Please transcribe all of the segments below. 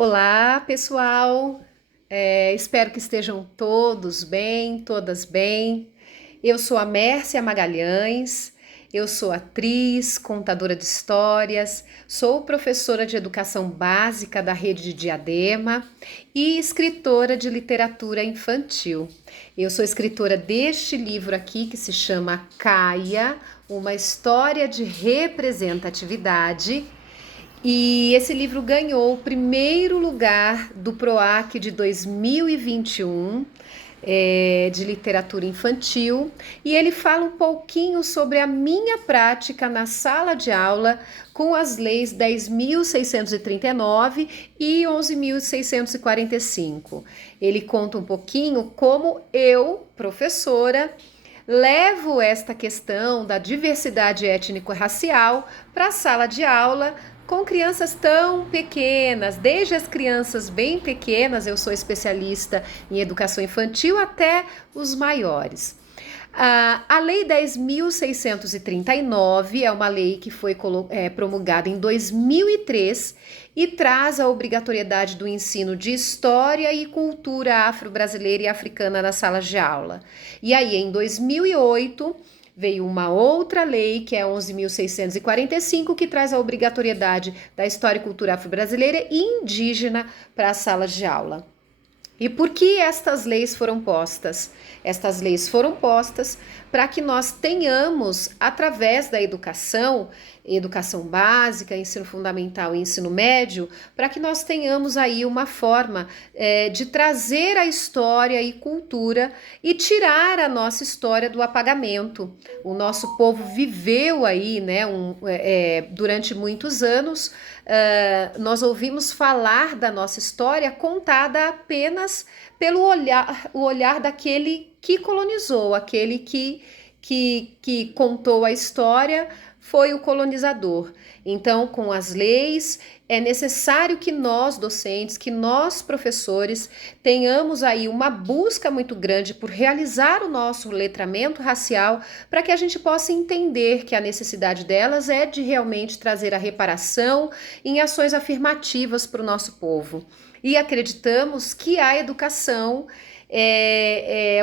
Olá, pessoal. Espero que estejam todos bem, todas bem. Eu sou a Mércia Magalhães, eu sou atriz, contadora de histórias, sou professora de educação básica da Rede de Diadema e escritora de literatura infantil. Eu sou escritora deste livro aqui que se chama Caia, uma história de representatividade. E esse livro ganhou o primeiro lugar do PROAC de 2021, de literatura infantil, e ele fala um pouquinho sobre a minha prática na sala de aula com as leis 10.639 e 11.645. Ele conta um pouquinho como eu, professora, levo esta questão da diversidade étnico-racial para a sala de aula com crianças tão pequenas, desde as crianças bem pequenas, eu sou especialista em educação infantil, até os maiores. A Lei 10.639 é uma lei que foi promulgada em 2003 e traz a obrigatoriedade do ensino de história e cultura afro-brasileira e africana nas salas de aula. E aí, em 2008, veio uma outra lei, que é 11.645, que traz a obrigatoriedade da história e cultura afro-brasileira e indígena para as salas de aula. E por que estas leis foram postas? Estas leis foram postas para que nós tenhamos, através da educação básica, ensino fundamental e ensino médio, para que nós tenhamos aí uma forma de trazer a história e cultura e tirar a nossa história do apagamento. O nosso povo viveu aí, né, durante muitos anos, nós ouvimos falar da nossa história contada apenas pelo o olhar daquele que colonizou, aquele que contou a história foi o colonizador. Então, com as leis, é necessário que nós, docentes, que nós, professores, tenhamos aí uma busca muito grande por realizar o nosso letramento racial para que a gente possa entender que a necessidade delas é de realmente trazer a reparação em ações afirmativas para o nosso povo. E acreditamos que a educação é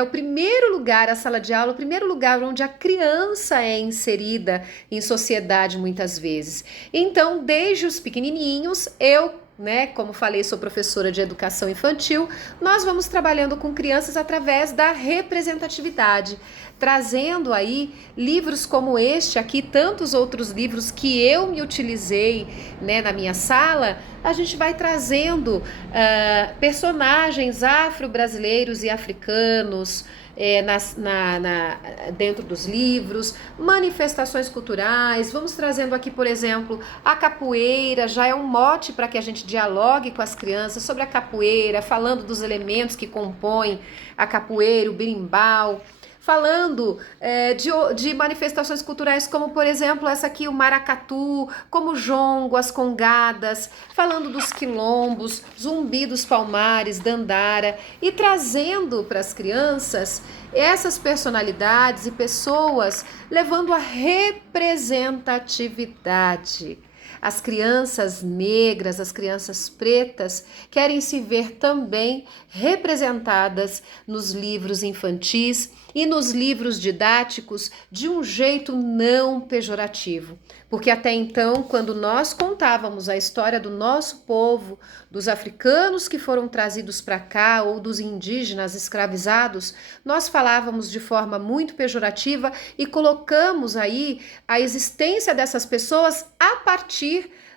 o primeiro lugar, a sala de aula, o primeiro lugar onde a criança é inserida em sociedade muitas vezes. Então, desde os pequenininhos, como falei, sou professora de educação infantil, nós vamos trabalhando com crianças através da representatividade, trazendo aí livros como este aqui, tantos outros livros que eu me utilizei, né, na minha sala. A gente vai trazendo personagens afro-brasileiros e africanos dentro dos livros, manifestações culturais. Vamos trazendo aqui, por exemplo, a capoeira, já é um mote para que a gente dialogue com as crianças sobre a capoeira, falando dos elementos que compõem a capoeira, o berimbau. Falando de manifestações culturais como, por exemplo, essa aqui, o maracatu, como o jongo, as congadas, falando dos quilombos, Zumbi dos Palmares, Dandara, e trazendo para as crianças essas personalidades e pessoas, levando a representatividade. As crianças negras, as crianças pretas querem se ver também representadas nos livros infantis e nos livros didáticos de um jeito não pejorativo. Porque até então, quando nós contávamos a história do nosso povo, dos africanos que foram trazidos para cá ou dos indígenas escravizados, nós falávamos de forma muito pejorativa e colocamos aí a existência dessas pessoas a partir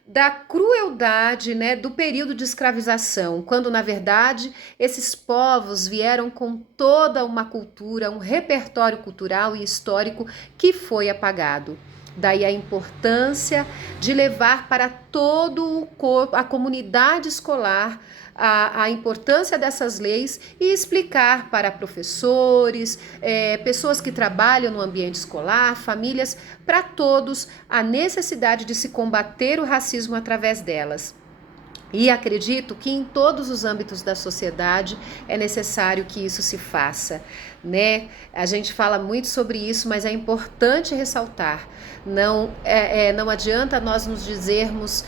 da crueldade, né, do período de escravização, quando na verdade esses povos vieram com toda uma cultura, um repertório cultural e histórico que foi apagado. Daí a importância de levar para todo o corpo, a comunidade escolar, a importância dessas leis e explicar para professores, pessoas que trabalham no ambiente escolar, famílias, para todos a necessidade de se combater o racismo através delas. E acredito que em todos os âmbitos da sociedade é necessário que isso se faça, né? A gente fala muito sobre isso, mas é importante ressaltar. Não adianta nós nos dizermos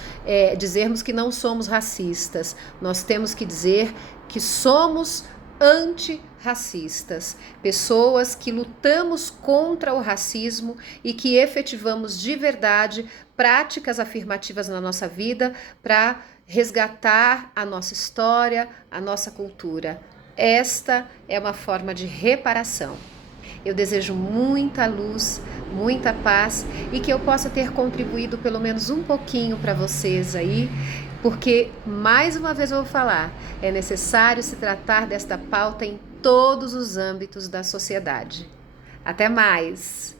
que não somos racistas. Nós temos que dizer que somos antirracistas, pessoas que lutamos contra o racismo e que efetivamos de verdade práticas afirmativas na nossa vida para resgatar a nossa história, a nossa cultura. Esta é uma forma de reparação. Eu desejo muita luz, muita paz e que eu possa ter contribuído pelo menos um pouquinho para vocês aí, porque, mais uma vez eu vou falar, é necessário se tratar desta pauta em todos os âmbitos da sociedade. Até mais!